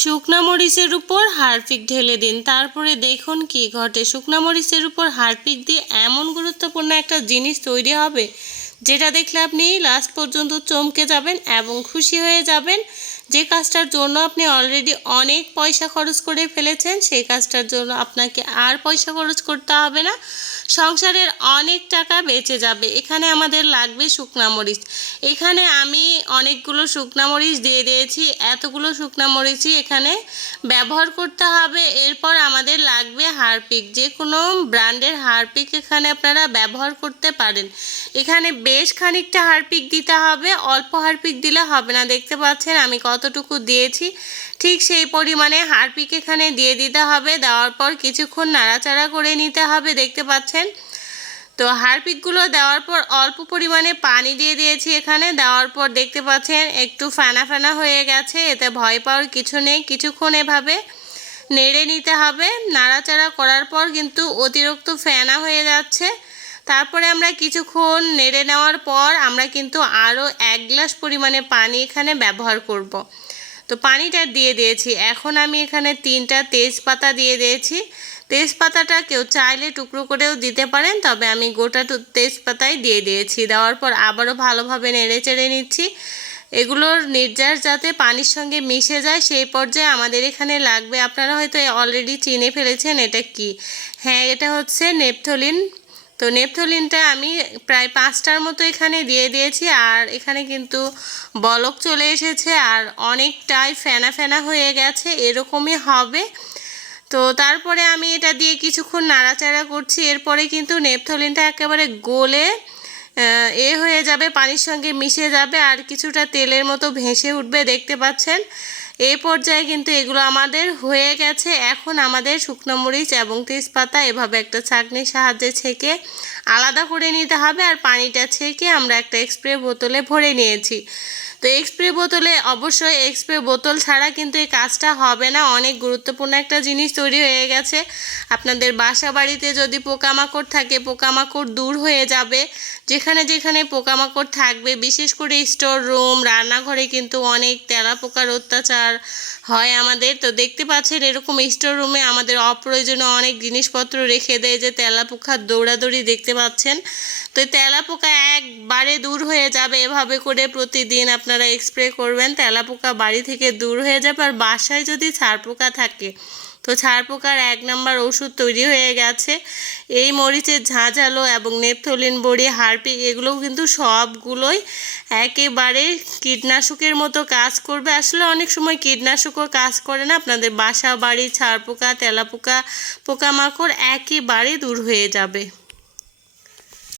শুকনা মরিচের উপর হারপিক ঢেলে দিন। তারপরে দেখুন কি ঘটে। শুকনা মরিচের উপর হারপিক দিয়ে এমন গুরুত্বপূর্ণ একটা জিনিস তৈরি হবে, যেটা দেখলে আপনি লাস্ট পর্যন্ত চমকে যাবেন এবং খুশি হয়ে যাবেন। যে কাজটার জন্য আপনি অলরেডি অনেক পয়সা খরচ করে ফেলেছেন, সেই কাজটার জন্য আপনাকে আর পয়সা খরচ করতে হবে না। সংসারের অনেক টাকা বেঁচে যাবে। এখানে আমাদের লাগবে শুকনা মরিচ। এখানে আমি অনেকগুলো শুকনা মরিচ দিয়ে দিয়েছি। এতগুলো শুকনা মরিচই এখানে ব্যবহার করতে হবে। এরপর আমাদের লাগবে হারপিক। যে কোনো ব্র্যান্ডের হারপিক এখানে আপনারা ব্যবহার করতে পারেন। এখানে বেশ খানিকটা হারপিক দিতে হবে। অল্প হারপিক দিলে হবে না। দেখতে পাচ্ছেন আমি কতটুকু দিয়েছি, ঠিক সেই পরিমাণে হারপিক এখানে দিয়ে দিতে হবে। দেওয়ার পর কিছুক্ষণ নাড়াচাড়া করে নিতে হবে, দেখতে পাচ্ছেন? তো হারপিকগুলো দেওয়ার পর অল্প পরিমাণে পানি দিয়ে দিয়েছি এখানে। দেওয়ার পর দেখতে পাচ্ছেন, একটু ফেনা ফেনা হয়ে গেছে, এতে ভয় পাওয়ার কিছু নেই। কিছুক্ষণ এভাবে নেড়ে নিতে হবে। নাড়াচাড়া করার পর কিন্তু অতিরিক্ত ফেনা হয়ে যাচ্ছে। তারপরে আমরা কিছুক্ষণ নেড়ে নেওয়ার পর আমরা কিন্তু আরও এক গ্লাস পরিমাণে পানি এখানে ব্যবহার করব। তো পানিটা দিয়ে দিয়েছি। এখন আমি এখানে তিনটা তেজপাতা দিয়ে দিয়েছি। তেজপাতাটা কেউ চাইলে টুকরো করেও দিতে পারেন, তবে আমি গোটা তেজপাতাই দিয়ে দিয়েছি। দেওয়ার পর আবারও ভালোভাবে নেড়ে চেড়ে নিচ্ছি। এগুলোর নির্যাস যাতে পানির সঙ্গে মিশে যায়, সেই পর্যায়ে আমাদের এখানে লাগবে। আপনারা হয়তো অলরেডি চিনে ফেলেছেন এটা কি। হ্যাঁ এটা হচ্ছে নেপথলিন তো নেপথলিনটা আমি প্রায় পাঁচটার মতো এখানে দিয়ে দিয়েছি আর এখানে কিন্তু বলক চলে এসেছে আর অনেকটাই ফেনা ফেনা হয়ে গেছে, এরকমই হবে। তো তারপরে আমি এটা দিয়ে কিছুক্ষণ নাড়াচাড়া করছি, এরপরে কিন্তু নেপথলিনটা একেবারে গলে এ হয়ে যাবে, পানির সঙ্গে মিশে যাবে আর কিছুটা তেলের মতো ভেসে উঠবে, দেখতে পাচ্ছেন। এই পর্যায়ে কিন্তু এগুলো আমাদের হয়ে গেছে। এখন আমাদের শুকনো মরিচ এবং তেজপাতা এভাবে একটা ছাঁকনির সাহায্যে ছেঁকে আলাদা করে নিতে হবে আর পানিটা ছেঁকে আমরা একটা স্প্রে বোতলে ভরে নিয়েছি। তো এক্সপ্রে বোতলে অবশ্যই এক্সপ্রে বোতল ছাড়া কিন্তু এই কাজটা হবে না। অনেক গুরুত্বপূর্ণ একটা জিনিস তৈরি হয়ে গেছে। আপনাদের বাসা বাড়িতে যদি পোকামাকড় থাকে, পোকামাকড় দূর হয়ে যাবে। যেখানে যেখানে পোকামাকড় থাকবে, বিশেষ করে স্টোর রুম, রান্নাঘরে কিন্তু অনেক তেলা পোকার অত্যাচার হয় আমাদের। তো দেখতে পাচ্ছেন এরকম স্টোর রুমে আমাদের অপ্রয়োজনীয় অনেক জিনিসপত্র রেখে দেয় যে তেলা পোকার দৌড়াদৌড়ি দেখতে পাচ্ছেন। তো তেলা পোকা একবারে দূর হয়ে যাবে এভাবে করে প্রতিদিন আপনারা স্প্রে করবেন তেলা পোকা বাড়ি থেকে দূর হয়ে যাবে আর বাসায় যদি ছাড় পোকা থাকে। তো ছাড় পোকার এক নাম্বার ওষুধ তৈরি হয়ে গেছে। এই মরিচের ঝাঁঝালো এবং নেপথলিন, বড়ি হারপি এগুলোও কিন্তু সবগুলোই একেবারে কীটনাশকের মতো কাজ করবে। আসলে অনেক সময় কীটনাশকও কাজ করে না, আপনাদের বাসা বাড়ি ছাড় পোকা তেলা পোকা পোকামাকড় একেবারে দূর হয়ে যাবে।